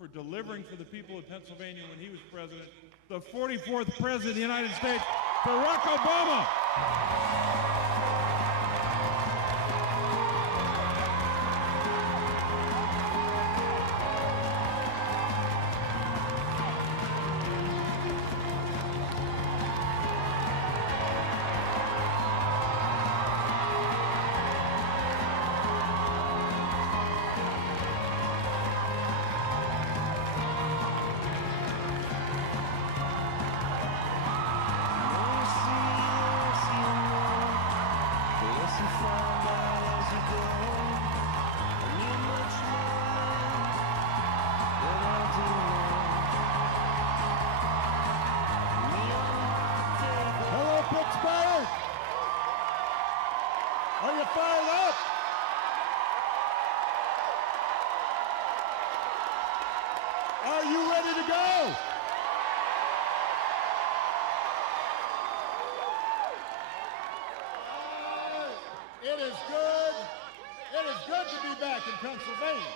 for delivering for the people of Pennsylvania when he was president, the 44th president of the United States, Barack Obama. Pittsburgh! Are you fired up? Are you ready to go? It is good. It is good to be back in Pennsylvania.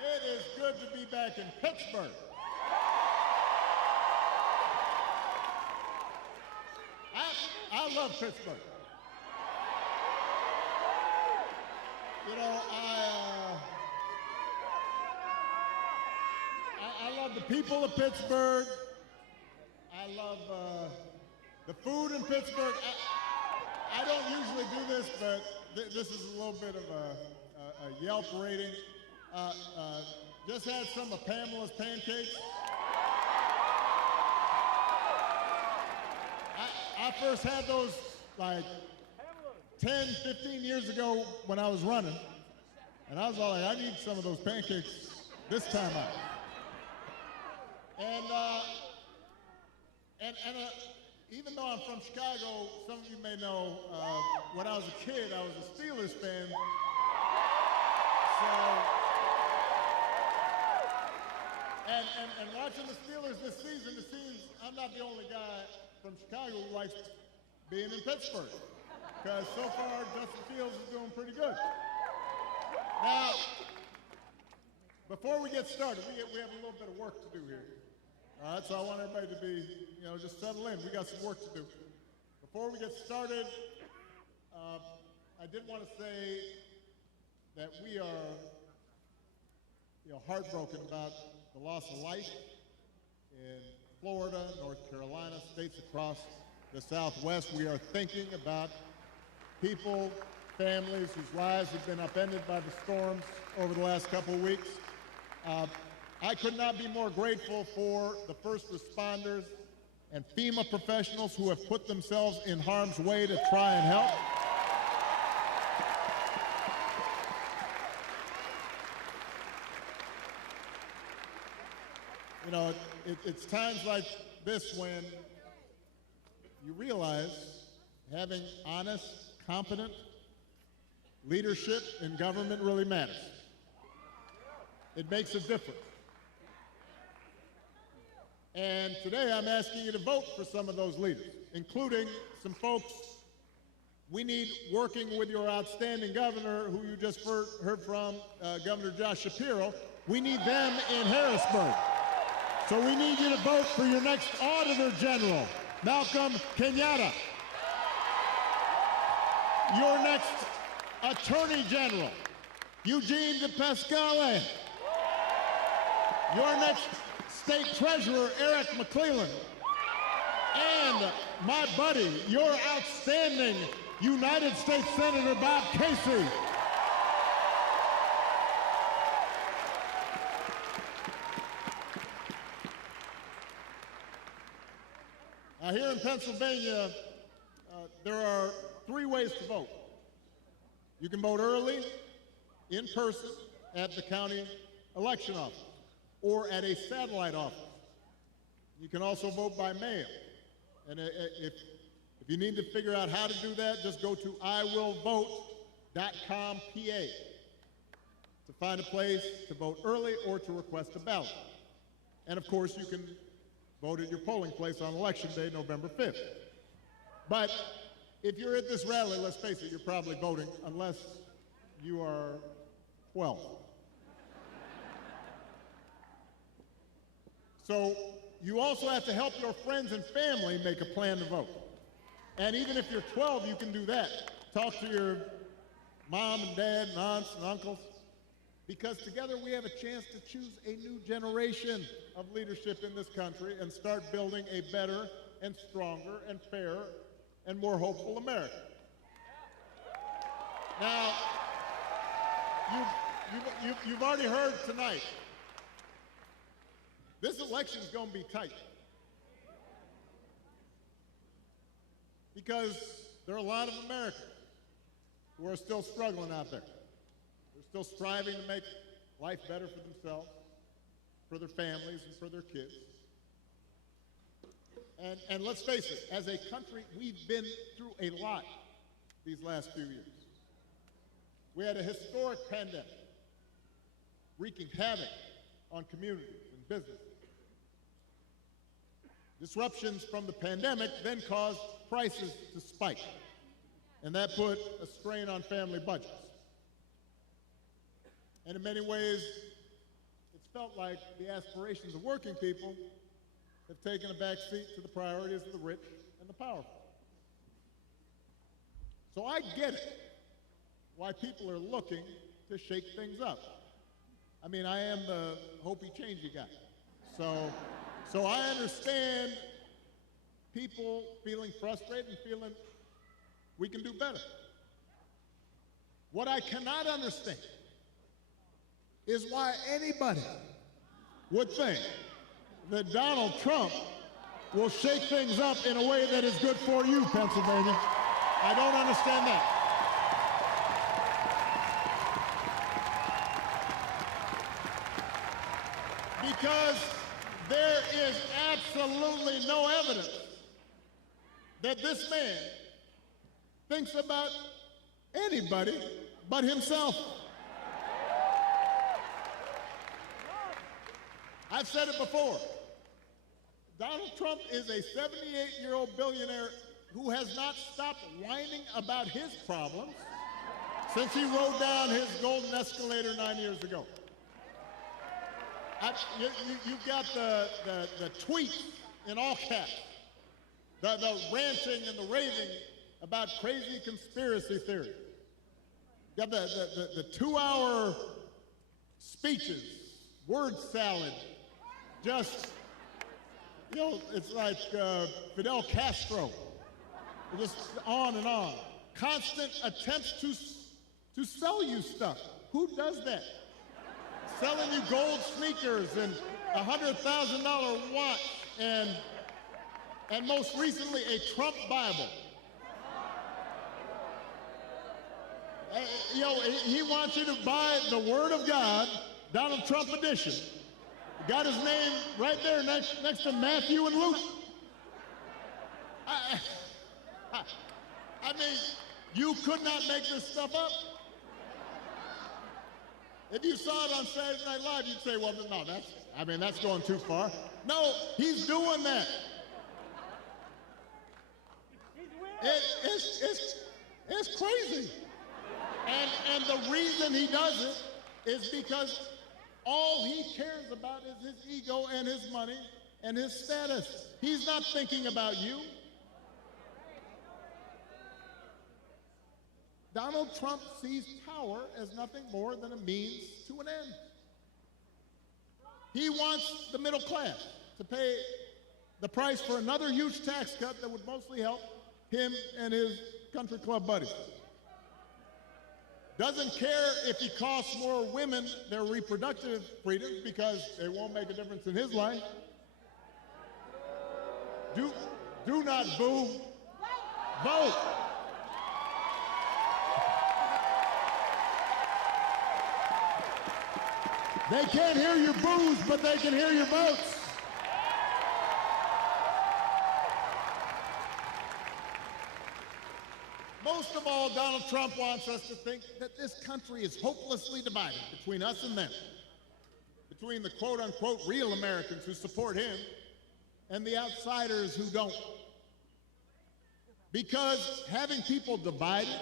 It is good to be back in Pittsburgh. I love Pittsburgh. You know, I love the people of Pittsburgh. I love the food in Pittsburgh. I don't usually do this, but this is a little bit of a Yelp rating. Just had some of Pamela's pancakes. I first had those like 10, 15 years ago when I was running. And I was all like, I need some of those pancakes this time out. And even though I'm from Chicago, some of you may know, when I was a kid, I was a Steelers fan. And watching the Steelers this season, it seems I'm not the only guy from Chicago who likes being in Pittsburgh. Because so far, Justin Fields is doing pretty good. Now, before we get started, we have a little bit of work to do here. All right, so I want everybody to be, just settle in. We got some work to do. Before we get started, I did want to say that we are, heartbroken about the loss of life in Florida, North Carolina, states across the Southwest. We are thinking about people, families whose lives have been upended by the storms over the last couple of weeks. I could not be more grateful for the first responders and FEMA professionals who have put themselves in harm's way to try and help. It's times like this when you realize having honest, competent leadership in government really matters. It makes a difference. And today I'm asking you to vote for some of those leaders, including some folks we need working with your outstanding governor, who you just heard from, Governor Josh Shapiro. We need them in Harrisburg. So we need you to vote for your next Auditor General, Malcolm Kenyatta. Your next Attorney General, Eugene DePasquale. Your next State Treasurer, Eric McClellan. And my buddy, your outstanding United States Senator Bob Casey. Here in Pennsylvania, there are 3 ways to vote. You can vote early, in person, at the county election office, or at a satellite office. You can also vote by mail. And if you need to figure out how to do that, just go to iwillvote.com/PA to find a place to vote early or to request a ballot. And of course, you can vote at your polling place on Election Day, November 5th. But if you're at this rally, let's face it, you're probably voting unless you are 12. So you also have to help your friends and family make a plan to vote. And even if you're 12, you can do that. Talk to your mom and dad and aunts and uncles, because together we have a chance to choose a new generation of leadership in this country and start building a better and stronger and fairer and more hopeful America. Now, you've already heard tonight, this election is going to be tight, because there are a lot of Americans who are still struggling out there. They're still striving to make life better for themselves, for their families, and for their kids. And let's face it, as a country, we've been through a lot these last few years. We had a historic pandemic wreaking havoc on communities and businesses. Disruptions from the pandemic then caused prices to spike, and that put a strain on family budgets. And in many ways, it's felt like the aspirations of working people have taken a back seat to the priorities of the rich and the powerful. So I get it, why people are looking to shake things up. I mean, I am the hopey-changey guy. So I understand people feeling frustrated and feeling we can do better. What I cannot understand is why anybody would think that Donald Trump will shake things up in a way that is good for you, Pennsylvania. I don't understand that. Because there is absolutely no evidence that this man thinks about anybody but himself. I've said it before. Donald Trump is a 78-year-old billionaire who has not stopped whining about his problems since he rode down his golden escalator 9 years ago. You've got the tweets in all caps, the ranting and the raving about crazy conspiracy theories. You got the 2-hour speeches, word salad, just, it's like Fidel Castro, just on and on. Constant attempts to sell you stuff. Who does that? Selling you gold sneakers and a $100,000 watch and most recently a Trump Bible. He wants you to buy the Word of God, Donald Trump edition. Got his name right there next to Matthew and Luke. I mean, you could not make this stuff up. If you saw it on Saturday Night Live, you'd say, well, no, that's going too far. No, he's doing that. It's crazy. And the reason he does it is because all he cares about is his ego and his money and his status. He's not thinking about you. Donald Trump sees power as nothing more than a means to an end. He wants the middle class to pay the price for another huge tax cut that would mostly help him and his country club buddies. Doesn't care if he costs more women their reproductive freedoms because it won't make a difference in his life. Do not boo. Vote. They can't hear your boos, but they can hear your votes. Most of all, Donald Trump wants us to think that this country is hopelessly divided between us and them, between the quote-unquote real Americans who support him and the outsiders who don't. Because having people divided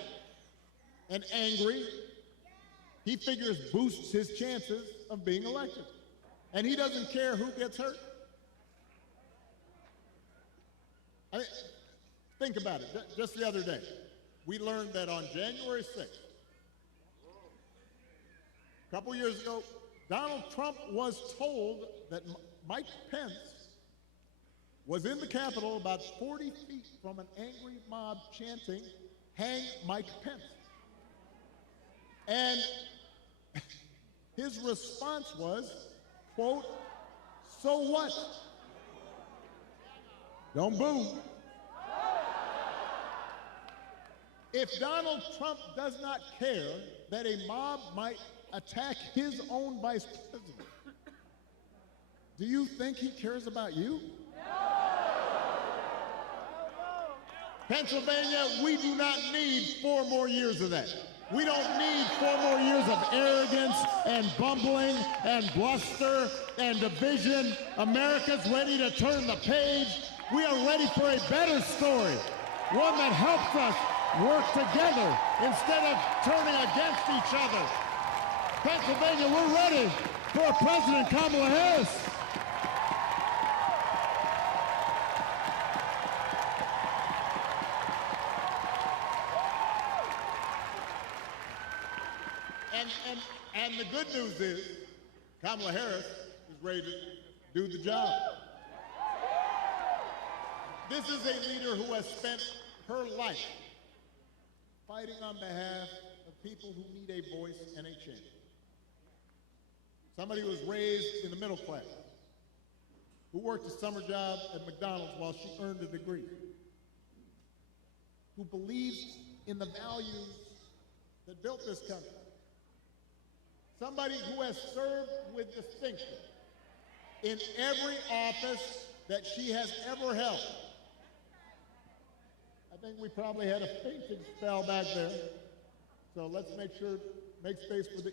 and angry, he figures boosts his chances of being elected. And he doesn't care who gets hurt. I mean, think about it. Just the other day, we learned that on January 6th, a couple years ago, Donald Trump was told that Mike Pence was in the Capitol about 40 feet from an angry mob chanting, "Hang Mike Pence." And his response was, quote, "So what? Don't boo." If Donald Trump does not care that a mob might attack his own vice president, do you think he cares about you? Pennsylvania, we do not need 4 more years of that. We don't need 4 more years of arrogance and bumbling and bluster and division. America's ready to turn the page. We are ready for a better story, one that helps us work together instead of turning against each other. Pennsylvania, we're ready for President Kamala Harris. And the good news is Kamala Harris is ready to do the job. This is a leader who has spent her life fighting on behalf of people who need a voice and a chance. Somebody who was raised in the middle class, who worked a summer job at McDonald's while she earned a degree, who believes in the values that built this country. Somebody who has served with distinction in every office that she has ever held. I think we probably had a fainting spell back there. So let's make space for the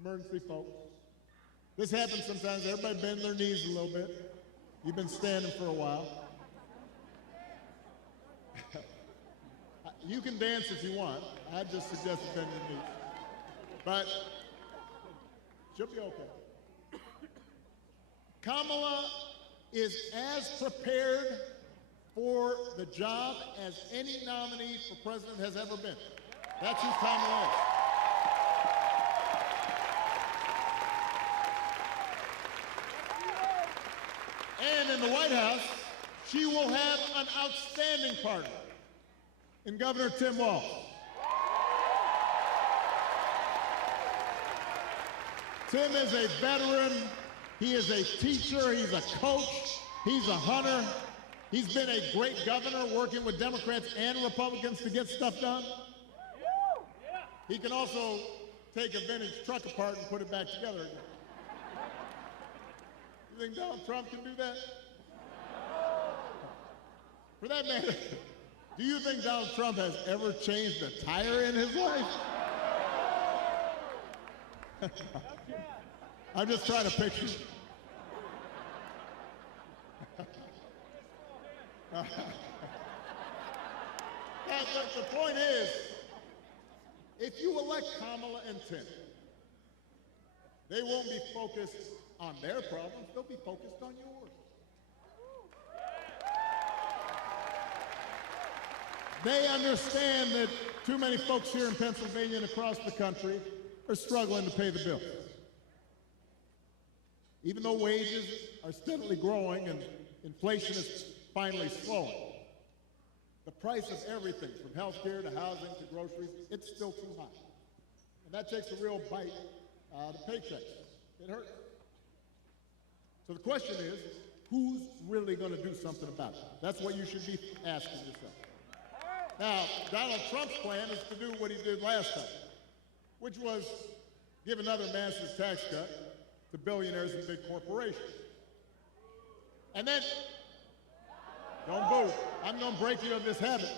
emergency folks. This happens sometimes. Everybody bend their knees a little bit. You've been standing for a while. You can dance if you want. I just suggest bend your knees. But she'll be okay. Kamala is as prepared for the job as any nominee for president has ever been. That's who Kamala is. And in the White House, she will have an outstanding partner in Governor Tim Walz. Tim is a veteran, he is a teacher, he's a coach, he's a hunter. He's been a great governor working with Democrats and Republicans to get stuff done. He can also take a vintage truck apart and put it back together again. You think Donald Trump can do that? For that matter, do you think Donald Trump has ever changed a tire in his life? I'm just trying to picture. The point is, if you elect Kamala and Tim, they won't be focused on their problems, they'll be focused on yours. They understand that too many folks here in Pennsylvania and across the country are struggling to pay the bills. Even though wages are steadily growing and inflation is finally slowing, the price of everything, from health care to housing to groceries, it's still too high. And that takes a real bite out of paychecks. It hurts. So the question is, who's really going to do something about it? That's what you should be asking yourself. Now, Donald Trump's plan is to do what he did last time, which was give another massive tax cut to billionaires and big corporations. And then, don't boo, I'm going to break you of this habit.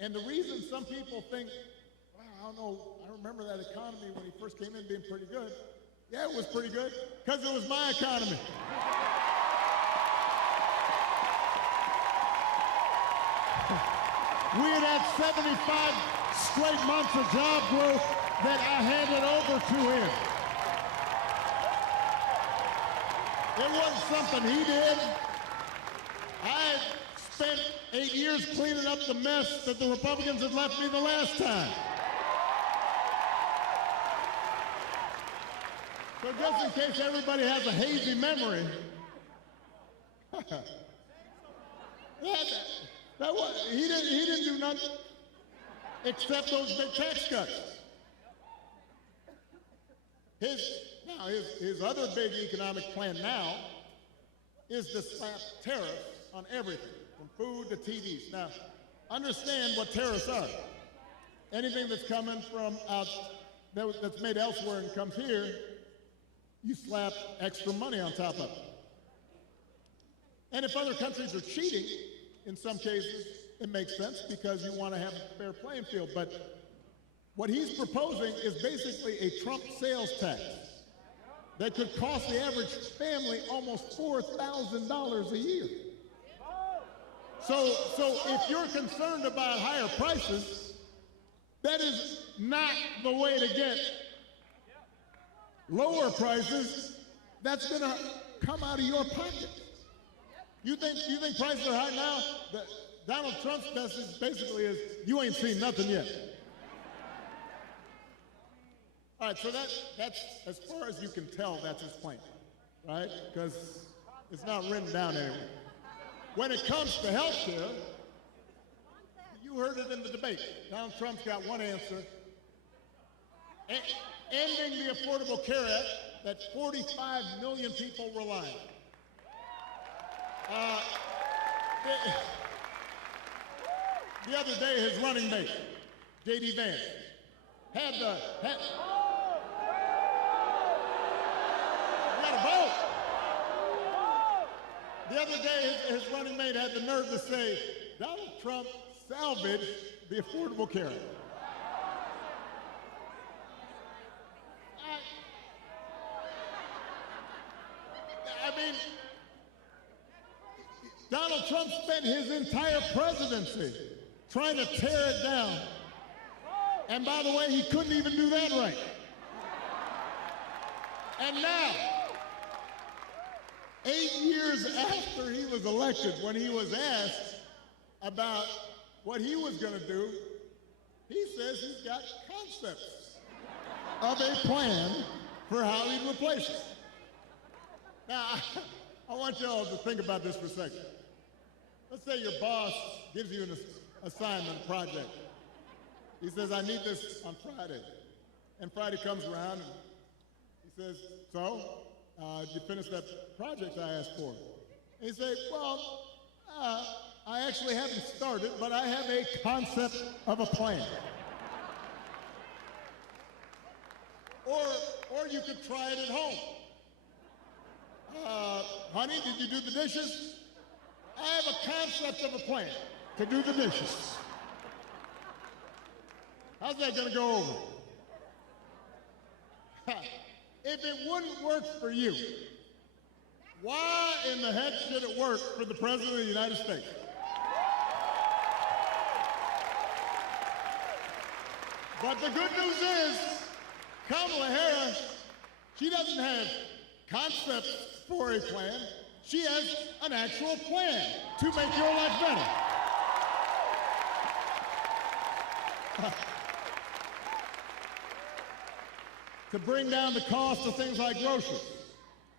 And the reason some people think, well, I don't know, I remember that economy when he first came in being pretty good. Yeah, it was pretty good, because it was my economy. We had had 75 straight months of job growth that I handed over to him. It wasn't something he did. I spent 8 years cleaning up the mess that the Republicans had left me the last time. So just in case everybody has a hazy memory, he didn't do nothing except those big tax cuts. His other big economic plan now is to slap tariffs on everything, from food to TVs. Now, understand what tariffs are. Anything that's coming from that's made elsewhere and comes here, you slap extra money on top of it. And if other countries are cheating, in some cases, it makes sense because you want to have a fair playing field. But what he's proposing is basically a Trump sales tax that could cost the average family almost $4,000 a year. So if you're concerned about higher prices, that is not the way to get lower prices. That's going to come out of your pocket. You think prices are high now? Donald Trump's message basically is, you ain't seen nothing yet. All right, so that's as far as you can tell, that's his plan, right? Because it's not written down anywhere. When it comes to health care, you heard it in the debate. Donald Trump's got one answer. Ending the Affordable Care Act that 45 million people rely on. The other day, his running mate, J.D. Vance, had you gotta vote. The other day, his running mate had the nerve to say, Donald Trump salvaged the Affordable Care Act. I mean, Donald Trump spent his entire presidency trying to tear it down. And by the way, he couldn't even do that right. And now, 8 years after he was elected, when he was asked about what he was going to do, he says he's got concepts of a plan for how he'd replace it. Now, I want you all to think about this for a second. Let's say your boss gives you an assignment, project. He says, I need this on Friday. And Friday comes around and he says, so, did you finish that project I asked for? And he says, well, I actually haven't started, but I have a concept of a plan. Or you could try it at home. Honey, did you do the dishes? I have a concept of a plan to do the dishes. How's that going to go over? If it wouldn't work for you, why in the heck should it work for the President of the United States? But the good news is, Kamala Harris, she doesn't have concepts for a plan. She has an actual plan to make your life better. To bring down the cost of things like groceries.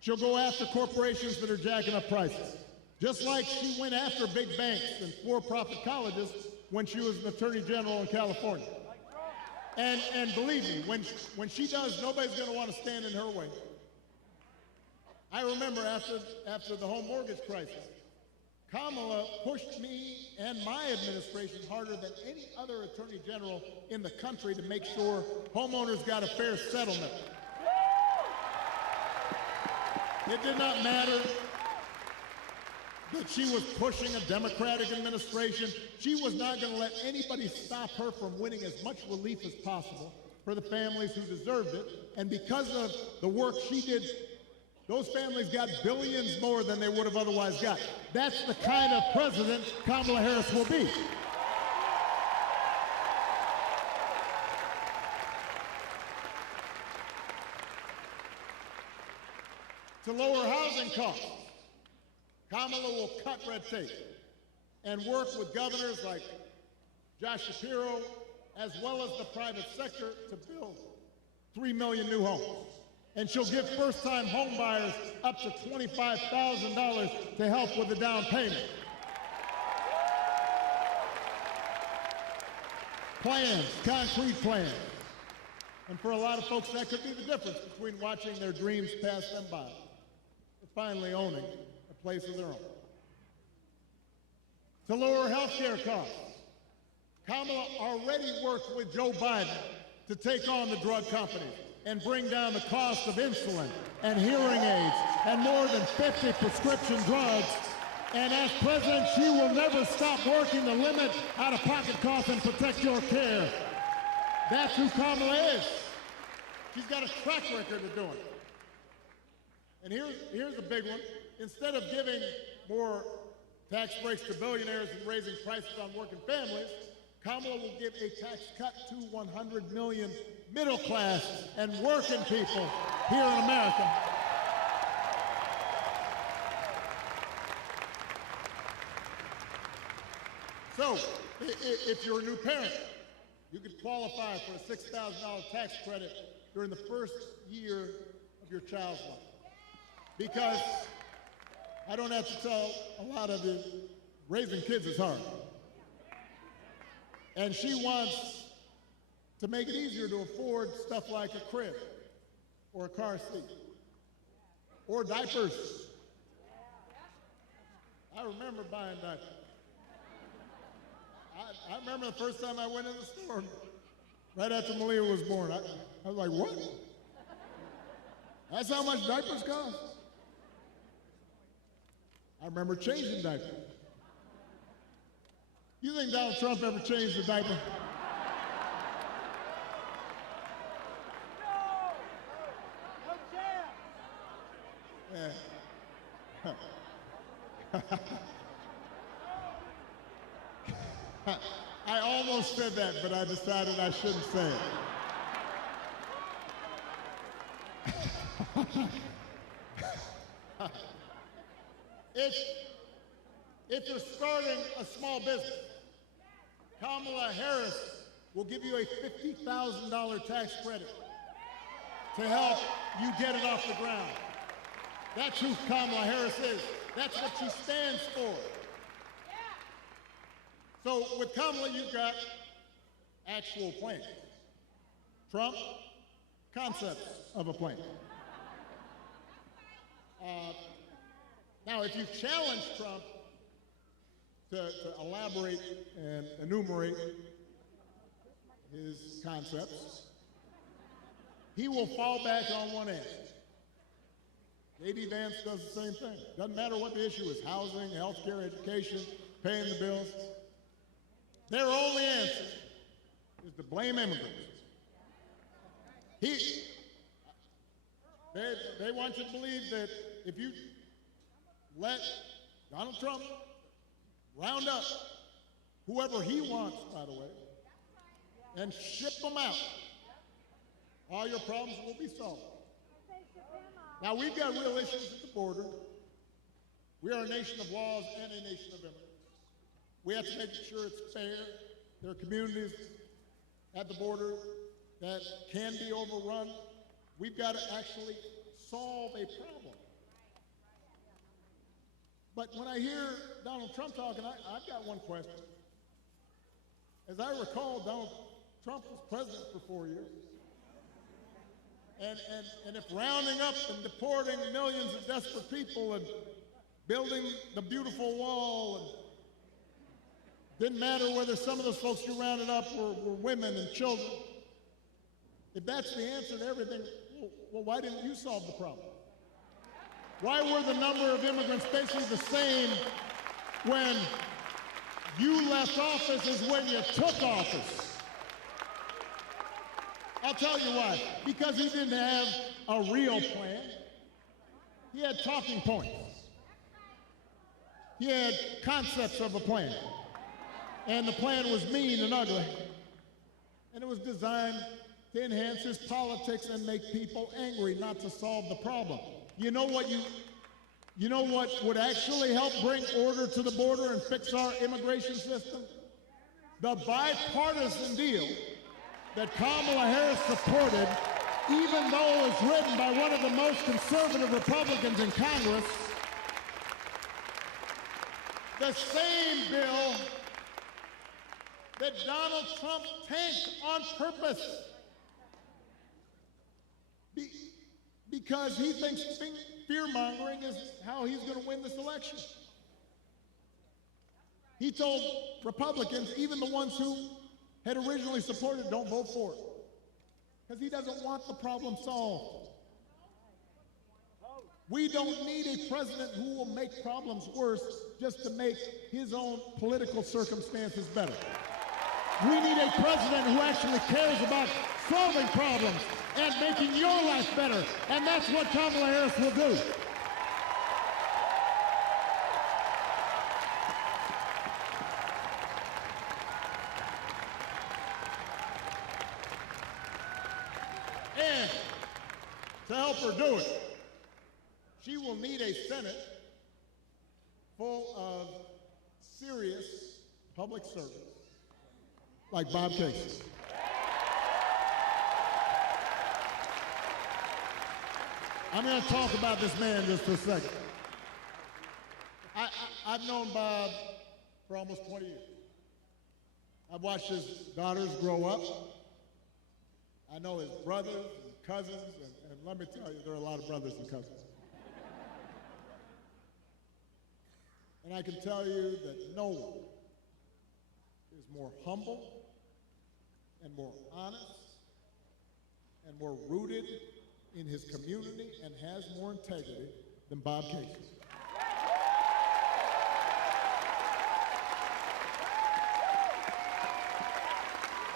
She'll go after corporations that are jacking up prices. Just like she went after big banks and for-profit colleges when she was an attorney general in California. And believe me, when she does, nobody's going to want to stand in her way. I remember after the home mortgage crisis, Kamala pushed me and my administration harder than any other attorney general in the country to make sure homeowners got a fair settlement. It did not matter that she was pushing a Democratic administration. She was not going to let anybody stop her from winning as much relief as possible for the families who deserved it. And because of the work she did, those families got billions more than they would have otherwise got. That's the kind of president Kamala Harris will be. To lower housing costs, Kamala will cut red tape and work with governors like Josh Shapiro, as well as the private sector, to build 3 million new homes. And she'll give first-time home buyers up to $25,000 to help with the down payment. Plans, concrete plans. And for a lot of folks, that could be the difference between watching their dreams pass them by and finally owning a place of their own. To lower health care costs, Kamala already worked with Joe Biden to take on the drug companies and bring down the cost of insulin and hearing aids and more than 50 prescription drugs. And as president, she will never stop working to limit out-of-pocket costs and protect your care. That's who Kamala is. She's got a track record of doing it. And here's a big one. Instead of giving more tax breaks to billionaires and raising prices on working families, Kamala will give a tax cut to 100 million middle class and working people here in America. So, if you're a new parent, you could qualify for a $6,000 tax credit during the first year of your child's life. Because I don't have to tell a lot of you, raising kids is hard. And she wants to make it easier to afford stuff like a crib or a car seat or diapers. I remember buying diapers. I remember the first time I went in the store, right after Malia was born. I was like, what? That's how much diapers cost? I remember changing diapers. You think Donald Trump ever changed a diaper? Yeah. I almost said that, but I decided I shouldn't say it. If you're starting a small business, Kamala Harris will give you a $50,000 tax credit to help you get it off the ground. That's who Kamala Harris is. That's what she stands for. So with Kamala, you've got actual plans. Trump, concepts of a plan. Now, if you challenge Trump to elaborate and enumerate his concepts, he will fall back on one answer. J.D. Vance does the same thing. Doesn't matter what the issue is, housing, health care, education, paying the bills. Their only answer is to blame immigrants. They want you to believe that if you let Donald Trump round up whoever he wants, by the way, and ship them out, all your problems will be solved. Now, we've got real issues at the border. We are a nation of laws and a nation of immigrants. We have to make sure it's fair. There are communities at the border that can be overrun. We've got to actually solve a problem. But when I hear Donald Trump talking, I've got one question. As I recall, Donald Trump was president for 4 years. And if rounding up and deporting millions of desperate people and building the beautiful wall, and didn't matter whether some of those folks you rounded up were women and children, if that's the answer to everything, well, why didn't you solve the problem? Why were the number of immigrants basically the same when you left office as when you took office? I'll tell you why. Because he didn't have a real plan. He had talking points. He had concepts of a plan. And the plan was mean and ugly. And it was designed to enhance his politics and make people angry, not to solve the problem. You know what would actually help bring order to the border and fix our immigration system? The bipartisan deal that Kamala Harris supported, even though it was written by one of the most conservative Republicans in Congress, the same bill that Donald Trump tanked on purpose because he thinks fear-mongering is how he's going to win this election. He told Republicans, even the ones who had originally supported it, don't vote for it, because he doesn't want the problem solved. We don't need a president who will make problems worse just to make his own political circumstances better. We need a president who actually cares about solving problems and making your life better, and that's what Kamala Harris will do. And to help her do it, she will need a Senate full of serious public servants like Bob Casey. I'm going to talk about this man just for a second. I've known Bob for almost 20 years. I've watched his daughters grow up. I know his brothers and cousins, and let me tell you, there are a lot of brothers and cousins. And I can tell you that no one is more humble and more honest and more rooted in his community and has more integrity than Bob Casey.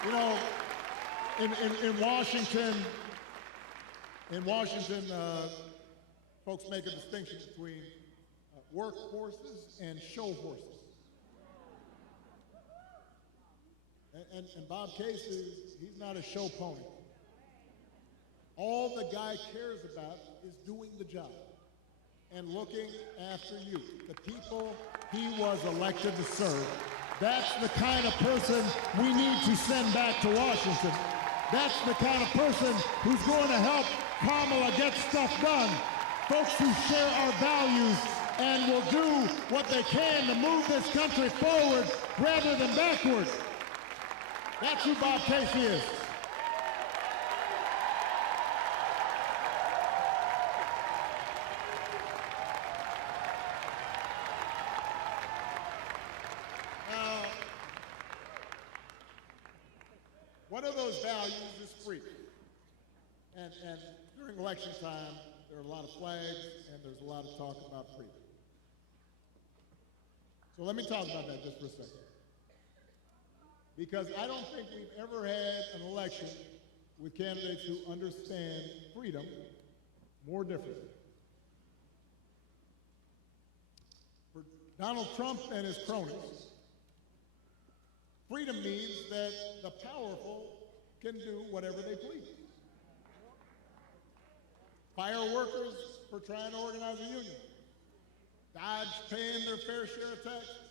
You know, in Washington, folks make a distinction between work horses and show horses. And Bob Casey, he's not a show pony. All the guy cares about is doing the job and looking after you, the people he was elected to serve. That's the kind of person we need to send back to Washington. That's the kind of person who's going to help Kamala get stuff done. Folks who share our values and will do what they can to move this country forward rather than backward. That's who Bob Casey is. Now, one of those values is freedom. And during election time, there are a lot of flags and there's a lot of talk about freedom. So let me talk about that just for a second. Because I don't think we've ever had an election with candidates who understand freedom more differently. For Donald Trump and his cronies, freedom means that the powerful can do whatever they please. Fire workers for trying to organize a union. Dodge paying their fair share of taxes.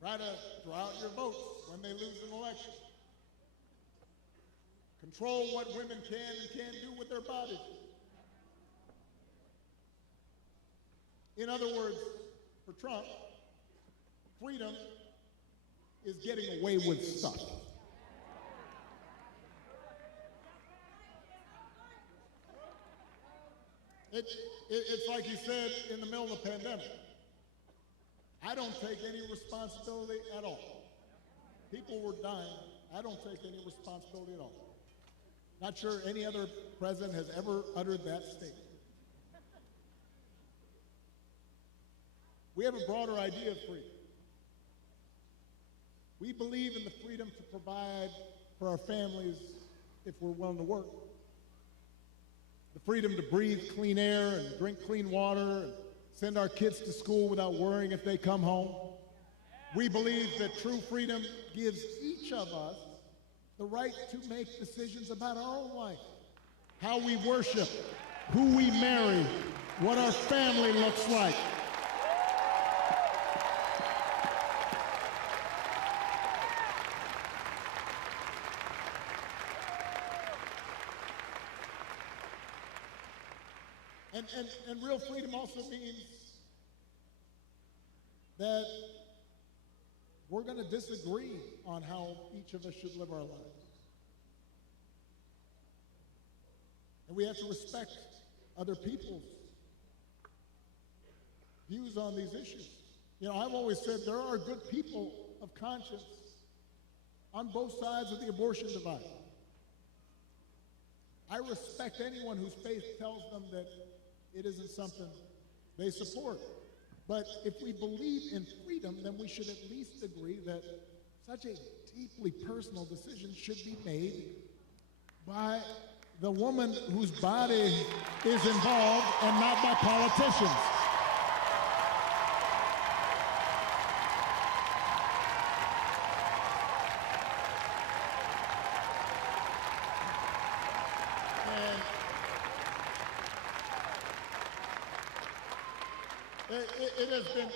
Try to throw out your votes when they lose an election. Control what women can and can't do with their bodies. In other words, for Trump, freedom is getting away with stuff. It's like he said in the middle of the pandemic. I don't take any responsibility at all. People were dying. I don't take any responsibility at all. Not sure any other president has ever uttered that statement. We have a broader idea of freedom. We believe in the freedom to provide for our families if we're willing to work. The freedom to breathe clean air and drink clean water and send our kids to school without worrying if they come home. We believe that true freedom gives each of us the right to make decisions about our own life, how we worship, who we marry, what our family looks like. And real freedom also means that we're going to disagree on how each of us should live our lives. And we have to respect other people's views on these issues. You know, I've always said there are good people of conscience on both sides of the abortion divide. I respect anyone whose faith tells them that it isn't something they support. But if we believe in freedom, then we should at least agree that such a deeply personal decision should be made by the woman whose body is involved and not by politicians.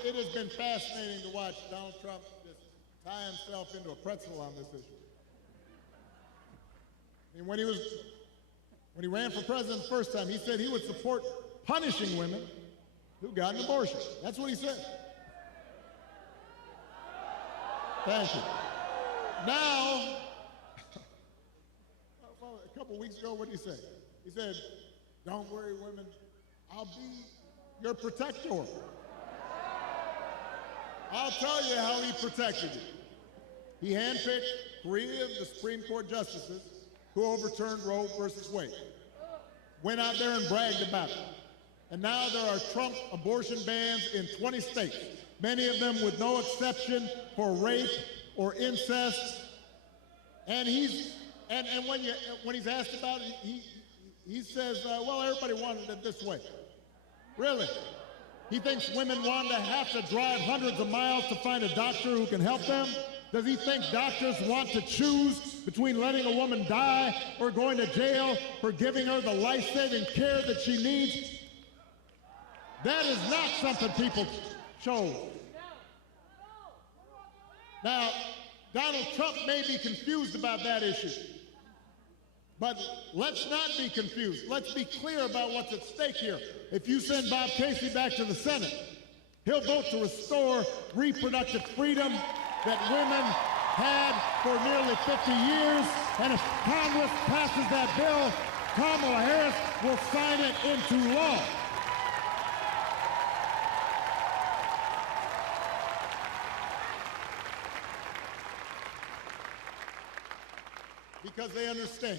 It has been fascinating to watch Donald Trump just tie himself into a pretzel on this issue. I mean, when he ran for president the first time, he said he would support punishing women who got an abortion. That's what he said. Thank you. Now, a couple weeks ago, what did he say? He said, "Don't worry, women, I'll be your protector. I'll tell you how he protected you." He handpicked 3 of the Supreme Court justices who overturned Roe versus Wade. Went out there and bragged about it. And now there are Trump abortion bans in 20 states, many of them with no exception for rape or incest. And when he's asked about it, he says, well, everybody wanted it this way. Really? He thinks women want to have to drive hundreds of miles to find a doctor who can help them? Does he think doctors want to choose between letting a woman die or going to jail for giving her the life-saving care that she needs? That is not something people chose. Now, Donald Trump may be confused about that issue, but let's not be confused. Let's be clear about what's at stake here. If you send Bob Casey back to the Senate, he'll vote to restore reproductive freedom that women had for nearly 50 years. And if Congress passes that bill, Kamala Harris will sign it into law. Because they understand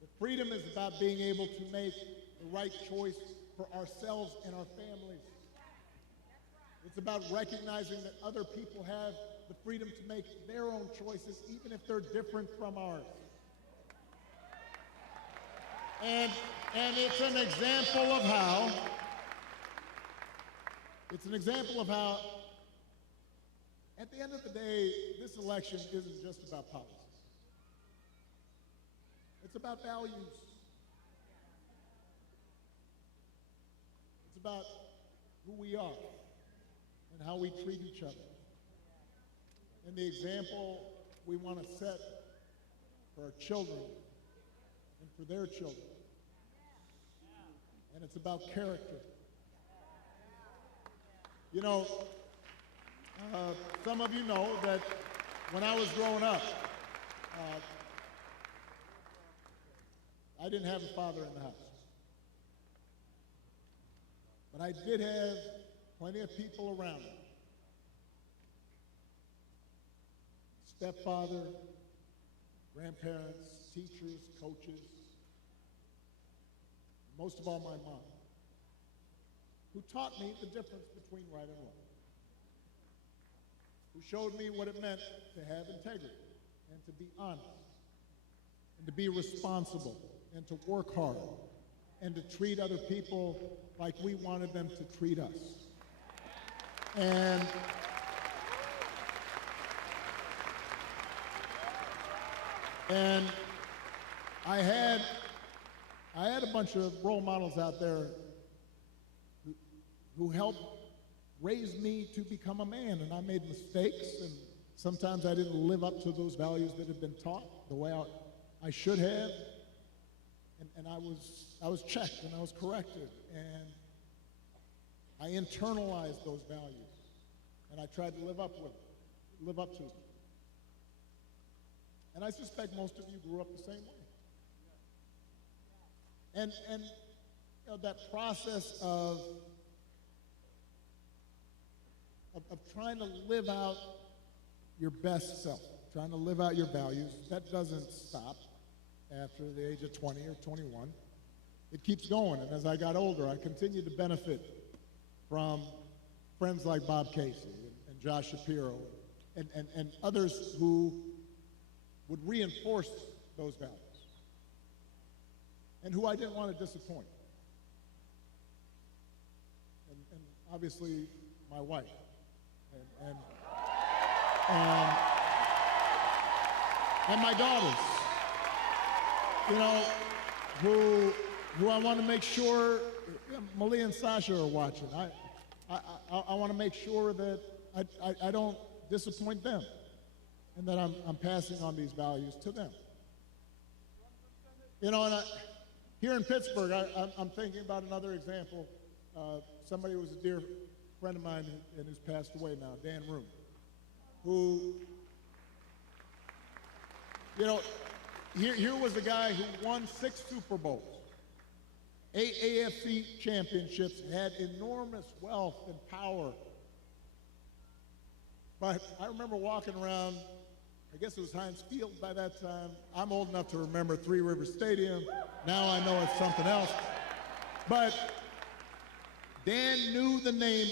that freedom is about being able to make the right choice for ourselves and our families. It's about recognizing that other people have the freedom to make their own choices, even if they're different from ours. And it's an example of how, at the end of the day, this election isn't just about politics. It's about values. It's about who we are and how we treat each other. And the example we want to set for our children and for their children. And it's about character. You know, some of you know that when I was growing up, I didn't have a father in the house. But I did have plenty of people around me. Stepfather, grandparents, teachers, coaches, most of all my mom, who taught me the difference between right and wrong, who showed me what it meant to have integrity and to be honest and to be responsible and to work hard and to treat other people like we wanted them to treat us. And I had I had a bunch of role models out there who helped raise me to become a man, and I made mistakes, and sometimes I didn't live up to those values that had been taught the way I should have, and I was checked and I was corrected, and I internalized those values, and I tried to live up to them. And I suspect most of you grew up the same way. And you know, that process of trying to live out your best self, trying to live out your values, that doesn't stop after the age of 20 or 21. It keeps going, and as I got older, I continued to benefit from friends like Bob Casey and Josh Shapiro and others who would reinforce those values and who I didn't want to disappoint. And obviously, my wife. And my daughters, you know, who I want to make sure, Malia and Sasha are watching. I want to make sure that I don't disappoint them, and that I'm passing on these values to them. You know, and here in Pittsburgh, I'm thinking about another example. Somebody who was a dear friend of mine and who's passed away now, Dan Room, who, you know, here was a guy who won 6 Super Bowls, 8 AFC championships, had enormous wealth and power. But I remember walking around, I guess it was Heinz Field by that time. I'm old enough to remember Three Rivers Stadium. Now I know it's something else. But Dan knew the name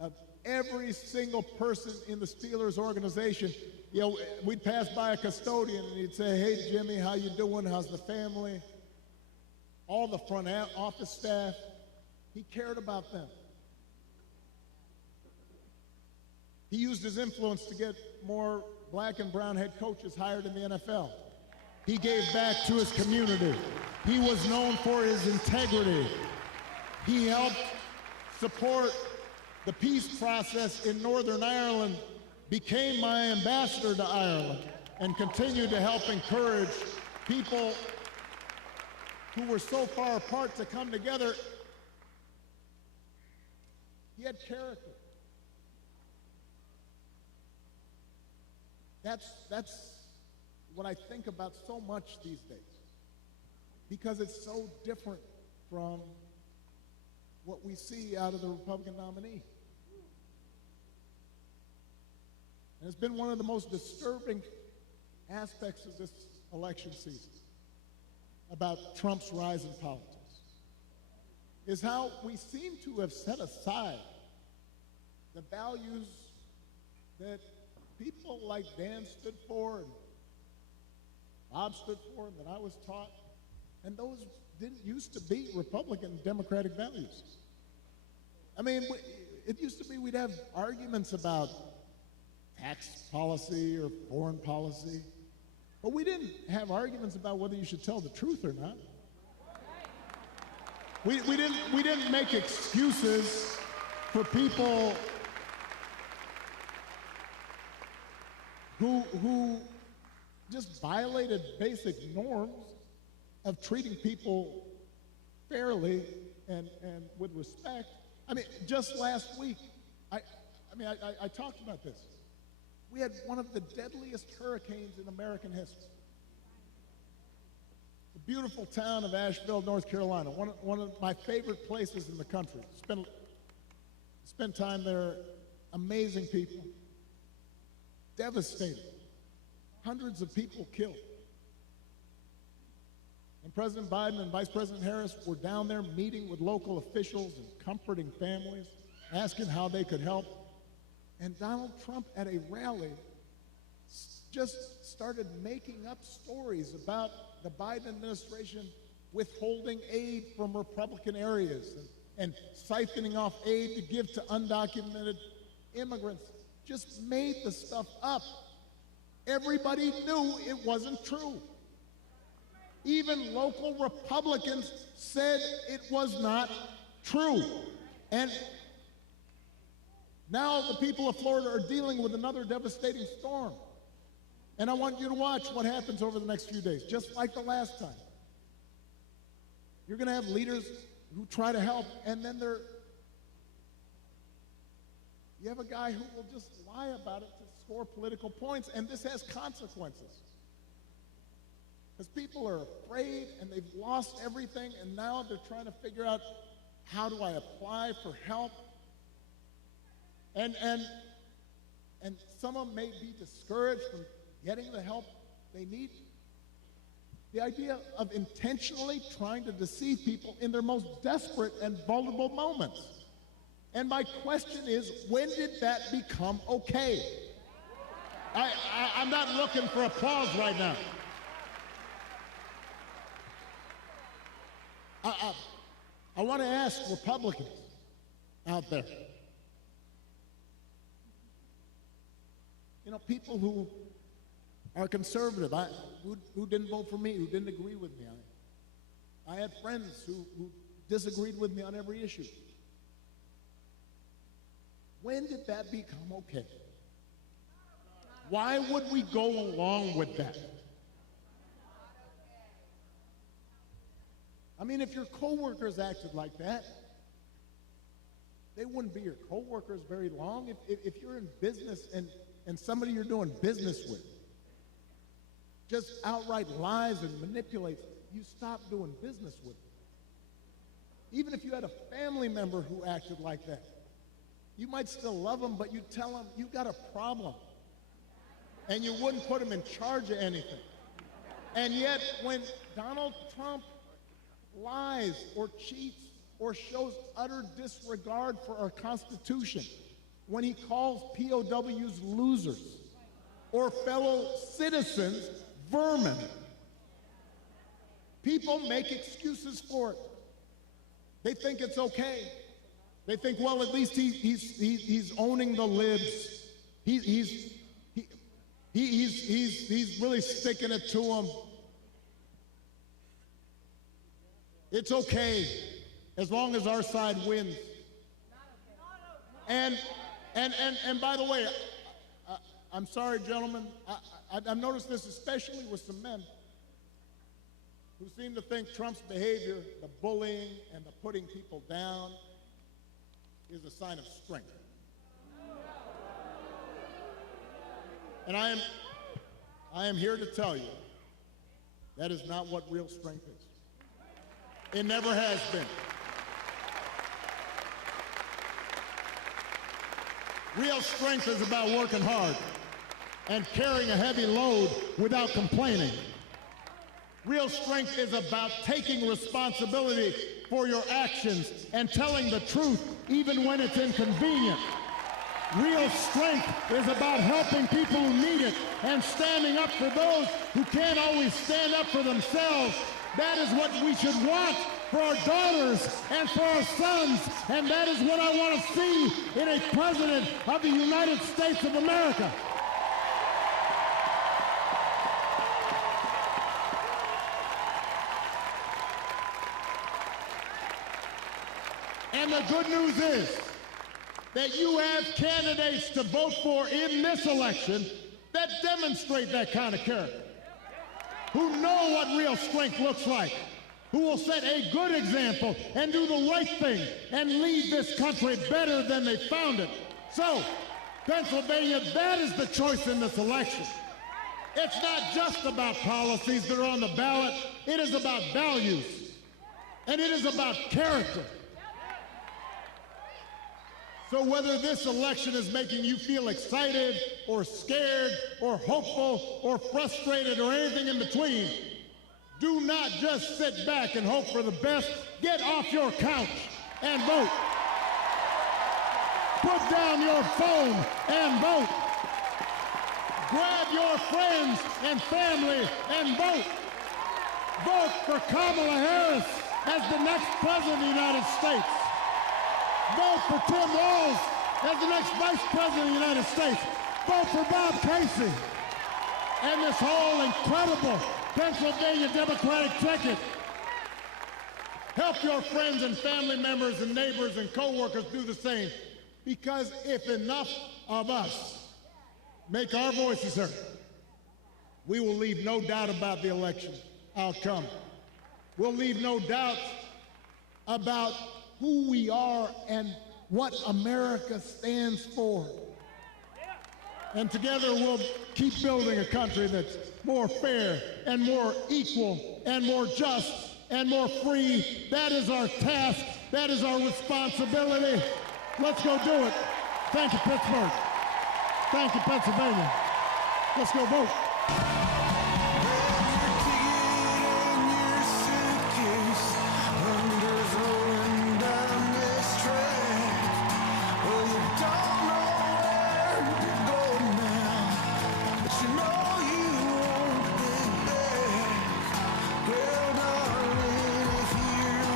of every single person in the Steelers organization. You know, we'd pass by a custodian and he'd say, "Hey, Jimmy, how you doing? How's the family?" All the front office staff, he cared about them. He used his influence to get more black and brown head coaches hired in the NFL. He gave back to his community. He was known for his integrity. He helped support the peace process in Northern Ireland, became my ambassador to Ireland, and continued to help encourage people who were so far apart to come together. He had character. That's what I think about so much these days, because it's so different from what we see out of the Republican nominee. And it's been one of the most disturbing aspects of this election season about Trump's rise in politics, is how we seem to have set aside the values that people like Dan stood for and Bob stood for and that I was taught, and those didn't used to be Republican Democratic values. I mean, it used to be we'd have arguments about tax policy or foreign policy, but we didn't have arguments about whether you should tell the truth or not. We didn't make excuses for people who just violated basic norms of treating people fairly and with respect. I mean, just last week, I talked about this. We had one of the deadliest hurricanes in American history. The beautiful town of Asheville, North Carolina, one of my favorite places in the country. Spent time there, amazing people. Devastated. Hundreds of people killed. And President Biden and Vice President Harris were down there meeting with local officials and comforting families, asking how they could help. And Donald Trump at a rally just started making up stories about the Biden administration withholding aid from Republican areas and siphoning off aid to give to undocumented immigrants. Just made the stuff up. Everybody knew it wasn't true. Even local Republicans said it was not true. And now the people of Florida are dealing with another devastating storm. And I want you to watch what happens over the next few days, just like the last time. You're going to have leaders who try to help, and then you have a guy who will just lie about it to score political points, and this has consequences. Because people are afraid, and they've lost everything, and now they're trying to figure out, how do I apply for help? And some of them may be discouraged from getting the help they need. The idea of intentionally trying to deceive people in their most desperate and vulnerable moments. And my question is, when did that become okay? I'm not looking for applause right now. I want to ask Republicans out there, people who are conservative, who didn't vote for me, who didn't agree with me. I had friends who disagreed with me on every issue. When did that become okay? Why would we go along with that? I mean, if your coworkers acted like that, they wouldn't be your coworkers very long. If you're in business and somebody you're doing business with just outright lies and manipulates, you stop doing business with them. Even if you had a family member who acted like that, you might still love them, but you tell them you got a problem. And you wouldn't put them in charge of anything. And yet, when Donald Trump lies or cheats or shows utter disregard for our Constitution, when he calls POWs losers or fellow citizens vermin, people make excuses for it. They think it's okay. They think, well, at least he's owning the libs. He's really sticking it to them. It's okay as long as our side wins. And by the way, I'm sorry, gentlemen, I've noticed this especially with some men who seem to think Trump's behavior, the bullying and the putting people down, is a sign of strength. And I am here to tell you that is not what real strength is. It never has been. Real strength is about working hard and carrying a heavy load without complaining. Real strength is about taking responsibility for your actions and telling the truth even when it's inconvenient. Real strength is about helping people who need it and standing up for those who can't always stand up for themselves. That is what we should want for our daughters and for our sons, and that is what I want to see in a president of the United States of America. And the good news is that you have candidates to vote for in this election that demonstrate that kind of character, who know what real strength looks like, who will set a good example and do the right thing and lead this country better than they found it. So, Pennsylvania, that is the choice in this election. It's not just about policies that are on the ballot. It is about values, and it is about character. So whether this election is making you feel excited or scared or hopeful or frustrated or anything in between, do not just sit back and hope for the best. Get off your couch and vote. Put down your phone and vote. Grab your friends and family and vote. Vote for Kamala Harris as the next president of the United States. Vote for Tim Walz as the next vice president of the United States. Vote for Bob Casey. and this whole incredible Pennsylvania Democratic ticket. Help your friends and family members and neighbors and co-workers do the same, because if enough of us make our voices heard, we will leave no doubt about the election outcome. We'll leave no doubt about who we are and what America stands for. And together we'll keep building a country that's more fair and more equal and more just and more free. That is our task. That is our responsibility. Let's go do it. Thank you, Pittsburgh. Thank you, Pennsylvania. Let's go vote.